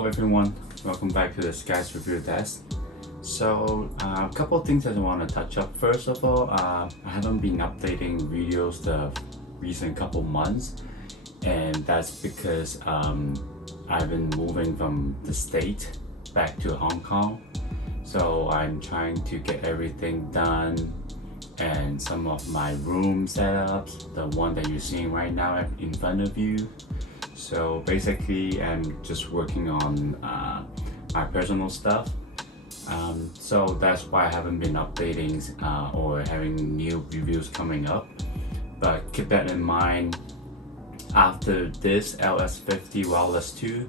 Hello everyone, welcome back to the Sky's Review Desk. So a couple of things that I want to touch up. First of all, I haven't been updating videos the recent couple months, and that's because I've been moving from the state back to Hong Kong. So I'm trying to get everything done and some of my room setups, the one that you're seeing right now in front of you. So basically I'm just working on my personal stuff. So that's why I haven't been updating or having new reviews coming up. But keep that in mind, after this LS50 Wireless 2,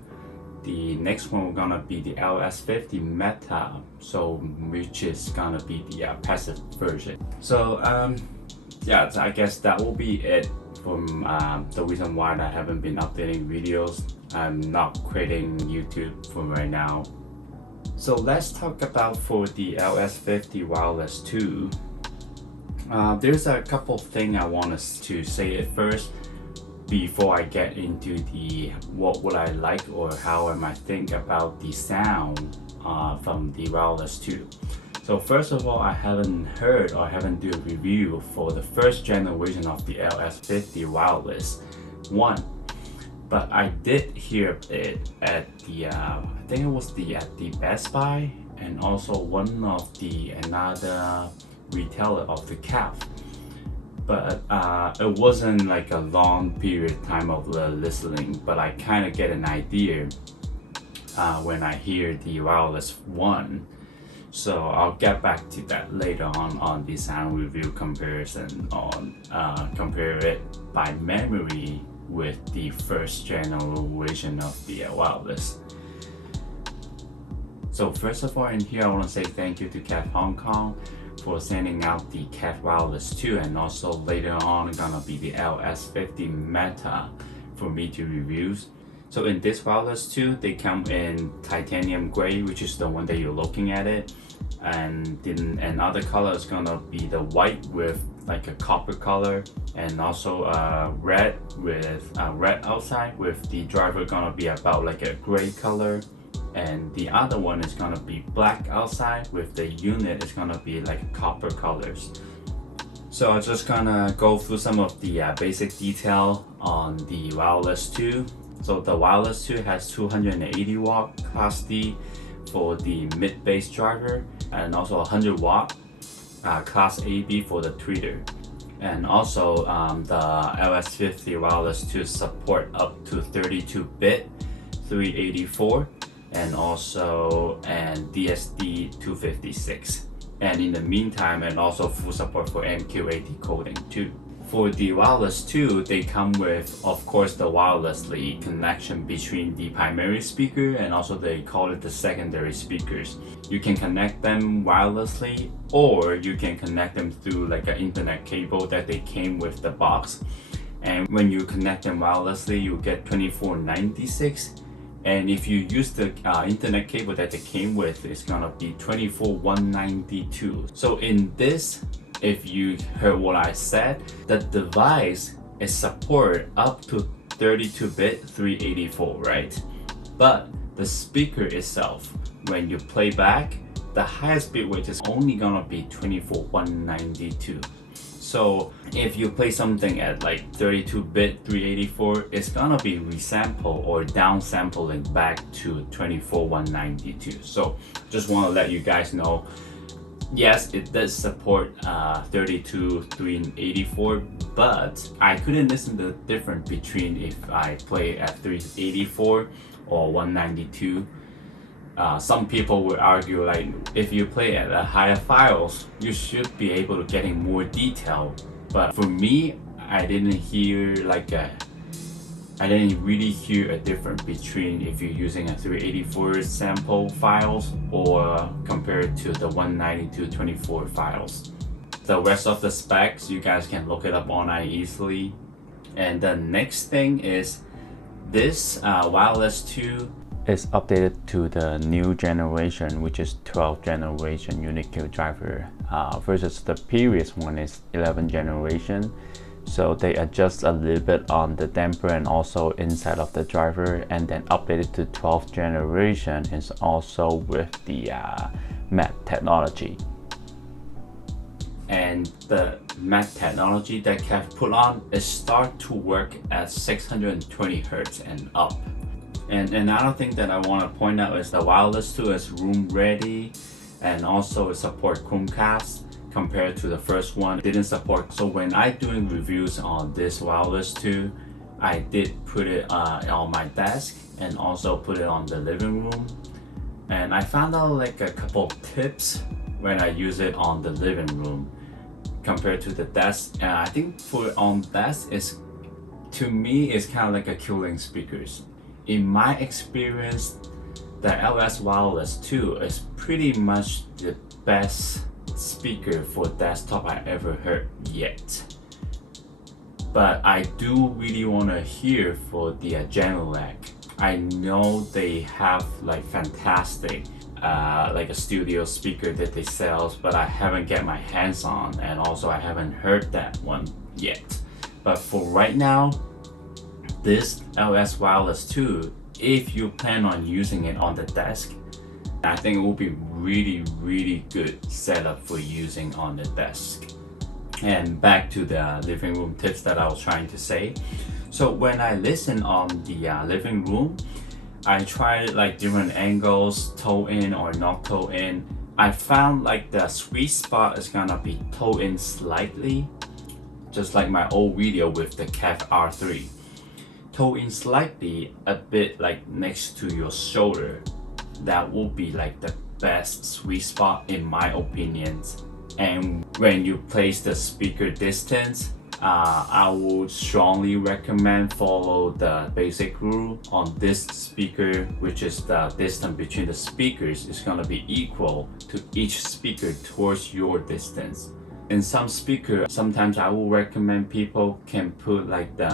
the next one we're gonna be the LS50 Meta, so which is gonna be the passive version. So yeah, I guess that will be it from the reason why I haven't been updating videos. I'm not creating YouTube for right now. So let's talk about for the LS50 Wireless 2. There's a couple of things I want us to say at first before I get into the what would I like or how am I think about the sound from the Wireless 2. So first of all, I haven't heard or haven't do a review for the first generation of the LS50 Wireless 1, but I did hear it at the I think it was at the Best Buy and also one of another retailer of the KEF. But it wasn't like a long period of time of listening, but I kind of get an idea when I hear the Wireless 1. So I'll get back to that later on the sound review comparison on compare it by memory with the first generation of the Wireless. So first of all, in here I want to say thank you to KEF Hong Kong for sending out the KEF Wireless 2, and also later on gonna be the LS50 Meta for me to review. So in this Wireless 2, they come in titanium gray, which is the one that you're looking at it, and then another color is gonna be the white with like a copper color, and also red with red outside with the driver gonna be about like a gray color, and the other one is gonna be black outside with the unit is gonna be like copper colors. So I'm just gonna go through some of the basic detail on the Wireless 2. So the Wireless 2 has 280 watt Class D for the mid-bass driver, and also 100 watt Class AB for the tweeter. And also the LS50 Wireless 2 support up to 32-bit 384 and also DSD 256. And in the meantime, and also full support for MQA decoding too. For the Wireless 2, they come with, of course, the wirelessly connection between the primary speaker and also they call it the secondary speakers. You can connect them wirelessly, or you can connect them through like an internet cable that they came with the box. And when you connect them wirelessly, you get 2496. And if you use the internet cable that they came with, it's gonna be 24192. So in this, if you heard what I said, the device is support up to 32-bit 384, right? But the speaker itself, when you play back, the highest bit rate is only gonna be 24192. So if you play something at like 32-bit 384, it's gonna be resample or downsampling back to 24192. So just want to let you guys know, yes, it does support 32 384, but I couldn't listen to the difference between if I play at 384 or 192. Some people would argue like if you play at a higher files, you should be able to getting more detail. But for me, I didn't really hear a difference between if you're using a 384 sample files or compared to the 192.24 files. The rest of the specs, you guys can look it up online easily. And the next thing is this Wireless 2 is updated to the new generation, which is 12th generation Unique driver versus the previous one is 11th generation. So they adjust a little bit on the damper and also inside of the driver, and then updated to 12th generation is also with the matte technology. And the matte technology that KEF put on is start to work at 620 Hz and up. And another thing that I want to point out is the wireless 2 is room ready, and also it supports Chromecast compared to the first one it didn't support. So when I doing reviews on this wireless 2, I did put it on my desk and also put it on the living room, and I found out like a couple tips when I use it on the living room compared to the desk. And I think for on desk is, to me, is kind of like a killing speakers. In my experience, the LS Wireless 2 is pretty much the best speaker for desktop I ever heard yet. But I do really want to hear for the Genelec. I know they have like fantastic like a studio speaker that they sell, but I haven't get my hands on, and also I haven't heard that one yet. But for right now, this LS Wireless 2, if you plan on using it on the desk, I think it will be really good setup for using on the desk. And back to the living room tips that I was trying to say. So when I listen on the living room, I tried like different angles, toe in or not toe in. I found like the sweet spot is gonna be toe in slightly, just like my old video with the KEF R3. Toe in slightly, a bit like next to your shoulder. That will be like the best sweet spot in my opinion. And when you place the speaker distance, I would strongly recommend follow the basic rule on this speaker, which is the distance between the speakers is going to be equal to each speaker towards your distance. In some speaker, sometimes I will recommend people can put like the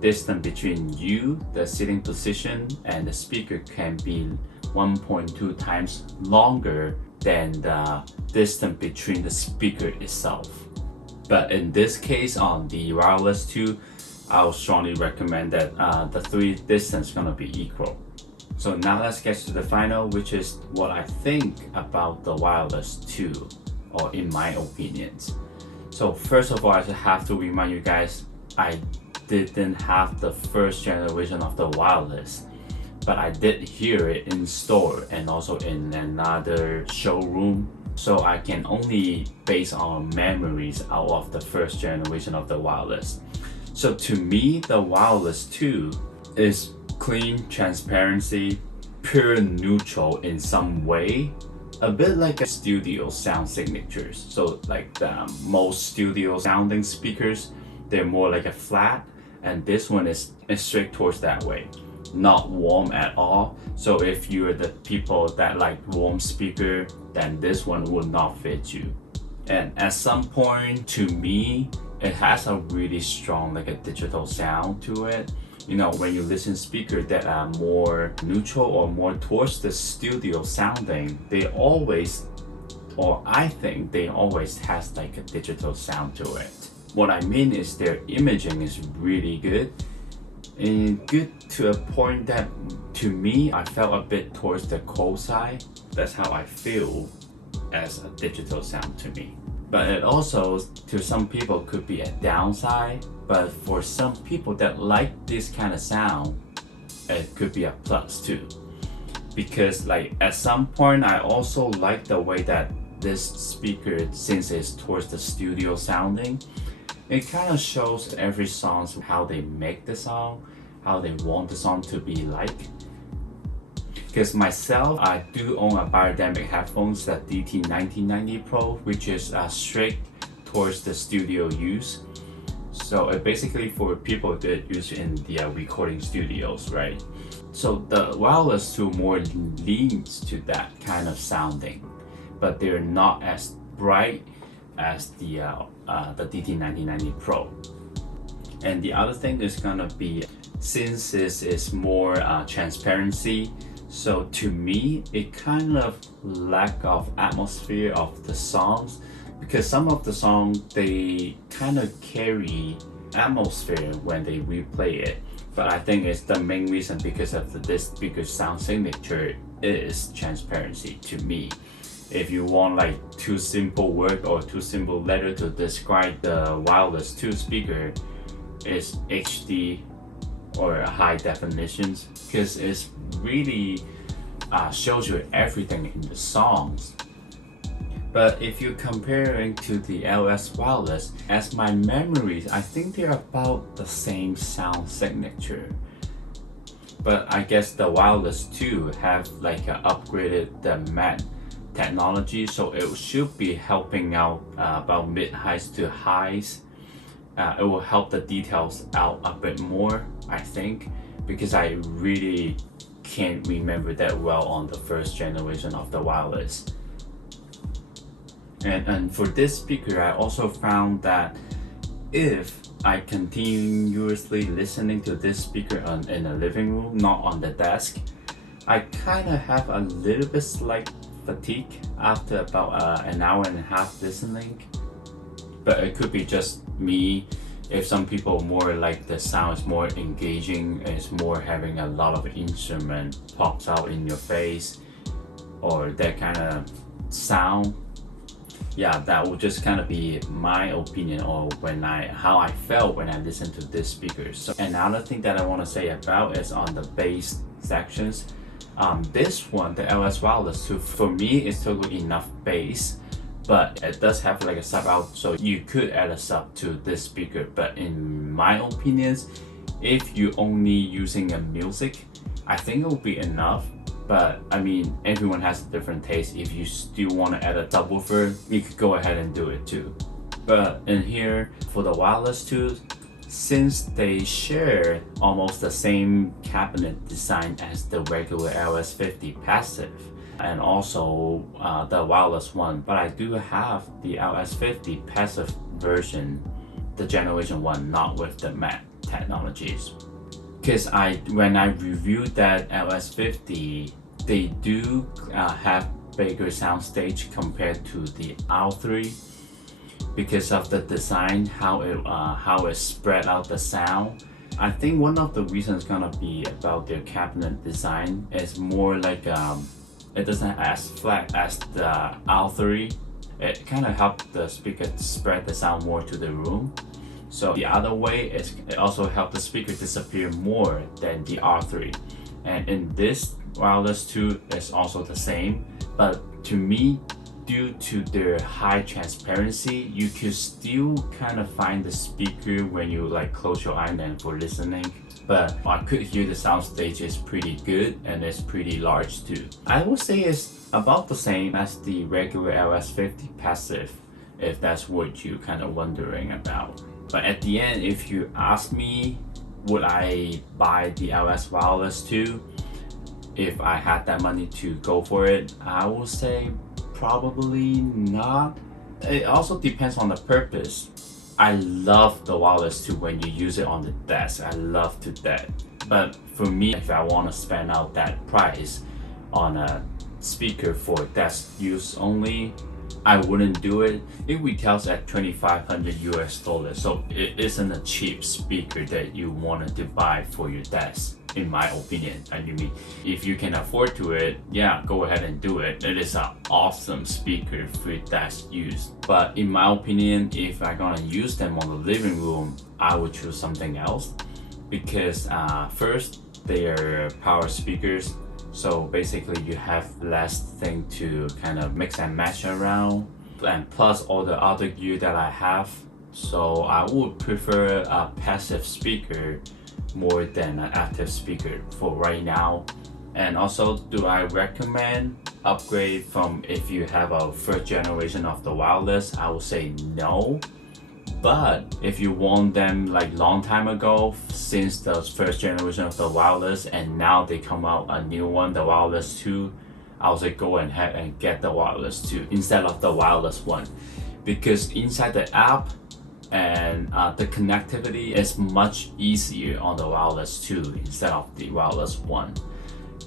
distance between you, the sitting position, and the speaker can be 1.2 times longer than the distance between the speaker itself. But in this case, on the wireless 2, I would strongly recommend that the three distance gonna be equal. So now let's get to the final, which is what I think about the wireless 2, or in my opinions. So first of all, I have to remind you guys, I didn't have the first generation of the wireless, but I did hear it in store and also in another showroom. So I can only base on memories out of the first generation of the wireless. So to me, the wireless 2 is clean transparency, pure neutral in some way, a bit like a studio sound signatures. So like the most studio sounding speakers, they're more like a flat, and this one is straight towards that way, not warm at all. So if you're the people that like warm speaker, then this one will not fit you. And at some point, to me, it has a really strong like a digital sound to it. You know, when you listen to speakers that are more neutral or more towards the studio sounding, they always, or I think they always has like a digital sound to it. What I mean is their imaging is really good, and good to a point that to me, I felt a bit towards the cold side. That's how I feel as a digital sound to me. But it also, to some people, could be a downside. But for some people that like this kind of sound, it could be a plus too. Because like at some point, I also like the way that this speaker, since it's towards the studio sounding, it kind of shows every song how they make the song, how they want the song to be like. Because myself, I do own a biodynamic headphones, that DT1990 Pro, which is straight towards the studio use. So it basically for people that use in the recording studios, right? So the wireless 2 more leans to that kind of sounding, but they're not as bright as the DT1990 Pro. And the other thing is gonna be, since this is more transparency, so to me, it kind of lack of atmosphere of the songs, because some of the songs, they kind of carry atmosphere when they replay it. But I think it's the main reason because of this speaker's sound signature is transparency to me. If you want like two simple word or two simple letter to describe the wireless 2 speaker, is HD or high definitions, because it's really shows you everything in the songs. But if you're comparing to the LS wireless, as my memories, I think they're about the same sound signature. But I guess the wireless 2 have like upgraded the matte technology, so it should be helping out about mid-highs to highs. It will help the details out a bit more, I think, because I really can't remember that well on the first generation of the wireless. And for this speaker, I also found that if I continuously listening to this speaker in the living room, not on the desk, I kind of have a little bit slight fatigue after about an hour and a half listening. But it could be just me. If some people more like the sound is more engaging, it's more having a lot of instrument pops out in your face, or that kind of sound. Yeah, that would just kind of be my opinion, or how I felt when I listened to this speaker. So another thing that I want to say about is on the bass sections. This one, the LS wireless 2, for me is totally enough bass, but it does have like a sub out, so you could add a sub to this speaker. But in my opinions, if you only using a music, I think it will be enough. But I mean, everyone has a different taste. If you still want to add a subwoofer, you could go ahead and do it too. But in here, for the wireless 2, since they share almost the same cabinet design as the regular LS50 passive, and also the wireless one, but I do have the LS50 passive version, the generation 1, not with the matte technologies. Because when I reviewed that LS50, they do have bigger soundstage compared to the R3 because of the design, how it spread out the sound. I think one of the reasons gonna be about their cabinet design is more like it doesn't as flat as the R3. It kind of helped the speaker spread the sound more to the room. So the other way is it also helped the speaker disappear more than the R3. And in this wireless 2 is also the same. But to me, due to their high transparency, you could still kind of find the speaker when you like close your eye and for listening. But I could hear the soundstage is pretty good and it's pretty large too. I would say it's about the same as the regular LS50 passive, if that's what you're kind of wondering about. But at the end, if you ask me, would I buy the LS wireless 2 if I had that money to go for it? I would say probably not. It also depends on the purpose. I love the wireless 2 when you use it on the desk. I love to that. But for me, if I want to spend out that price on a speaker for desk use only, I wouldn't do it. It retails at $2,500 US, so it isn't a cheap speaker that you wanted to buy for your desk, in my opinion. I mean, if you can afford to it, yeah, go ahead and do it. It is an awesome speaker for desk use. But in my opinion, if I'm gonna use them on the living room, I would choose something else, because first, they are power speakers. So basically you have less thing to kind of mix and match around, and plus all the other gear that I have. So I would prefer a passive speaker more than an active speaker for right now. And also, do I recommend upgrade from if you have a first generation of the wireless? I would say no. But if you want them like long time ago, since the first generation of the wireless, and now they come out a new one, the wireless 2, I would say go ahead and get the wireless 2 instead of the wireless 1, because inside the app and the connectivity is much easier on the wireless 2 instead of the wireless 1.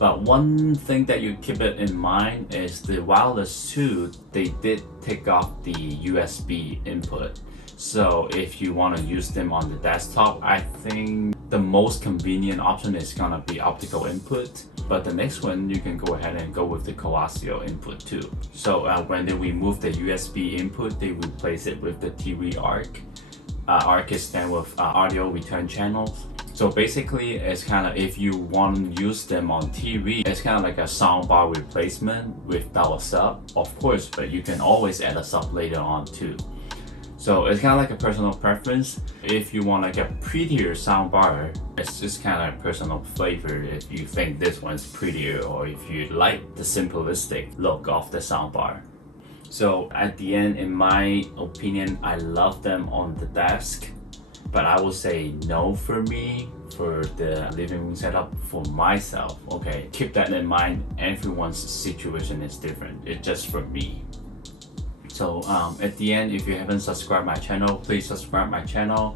But one thing that you keep it in mind is the wireless 2, they did take off the USB input. So if you want to use them on the desktop, I think the most convenient option is gonna be optical input. But the next one, you can go ahead and go with the coaxial input too. So when they remove the USB input, they replace it with the TV ARC. ARC is stand with audio return channels. So basically, it's kind of, if you want to use them on TV, it's kind of like a soundbar replacement without a sub, of course, but you can always add a sub later on too. So it's kind of like a personal preference. If you want like a prettier soundbar, it's just kind of a personal flavor if you think this one's prettier or if you like the simplistic look of the soundbar. So at the end, in my opinion, I love them on the desk, but I will say no for me for the living room setup for myself. Okay, keep that in mind. Everyone's situation is different. It's just for me. So at the end, if you haven't subscribed my channel, please subscribe my channel.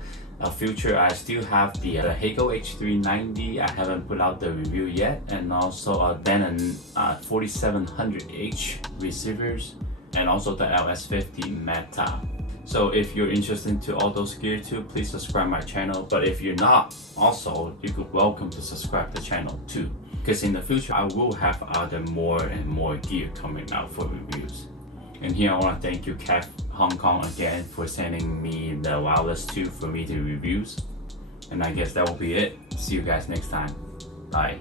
Future, I still have the Hegel H390. I haven't put out the review yet, and also Denon 4700H receivers, and also the LS50 Meta. So if you're interested to all those gear too, please subscribe my channel. But if you're not, also you could welcome to subscribe the channel too, because in the future I will have other more and more gear coming out for reviews. And here I want to thank you KEF Hong Kong again for sending me the wireless 2 for me to reviews. And I guess that will be it. See you guys next time. Bye.